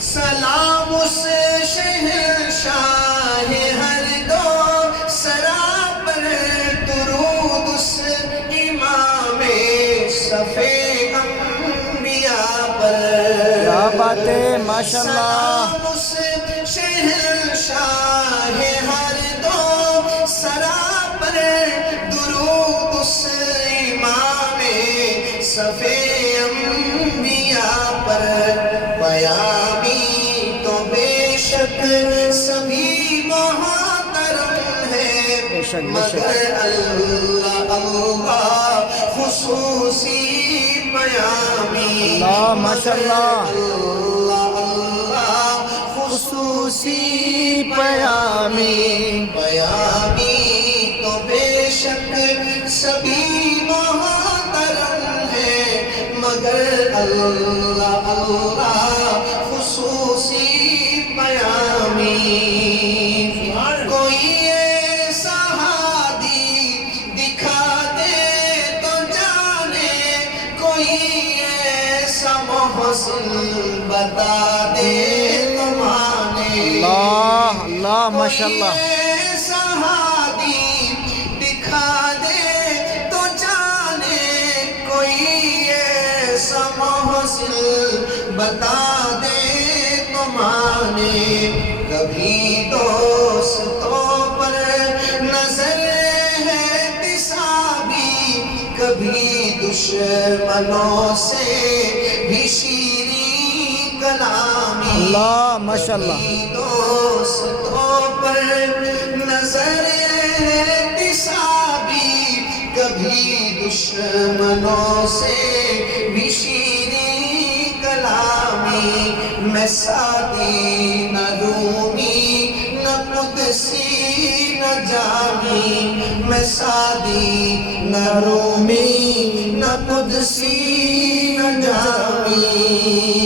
سلام اس شہنشاہ ہر دو سرا پر، درود اس امام صف انبیاء پر۔ کیا بات ہے، ماشاءاللہ۔ سلام اس شہنشاہ ہر دو سرا پر، درود اس امام صف انبیاء پر۔ پیامی تو بے شک سبھی محترم ہے، مگر اللہ اللہ خصوصی پیامی۔ اللہ ماشاءاللہ، اللہ اللہ خصوصی پیامی۔ پیامی تو بے شک سبھی محترم ہے، مگر اللہ اللہ خصوصی پیامی۔ کوئی ایسا ہادی دکھا دے تو جانے، کوئی ایسا محسن بتا دے تو مانے۔ اللہ اللہ ماشاءاللہ۔ کوئی ایسا ہادی دکھا دے تو جانے، کوئی ایسا محسن بتا دے تو مانے۔ کبھی دوستوں پر نظر ہے حسابی، کبھی دشمنوں سے بھی شیریں کلامی۔ اللہ ماشاءاللہ۔ کبھی دوستوں پر نظر ہے حسابی، کبھی دشمنوں سے بھی شیریں کلامی۔ میں سعدی نہ رومی نہ قدسی نہ جامی، میں سعدی نہ رومی نہ قدسی نہ جامی۔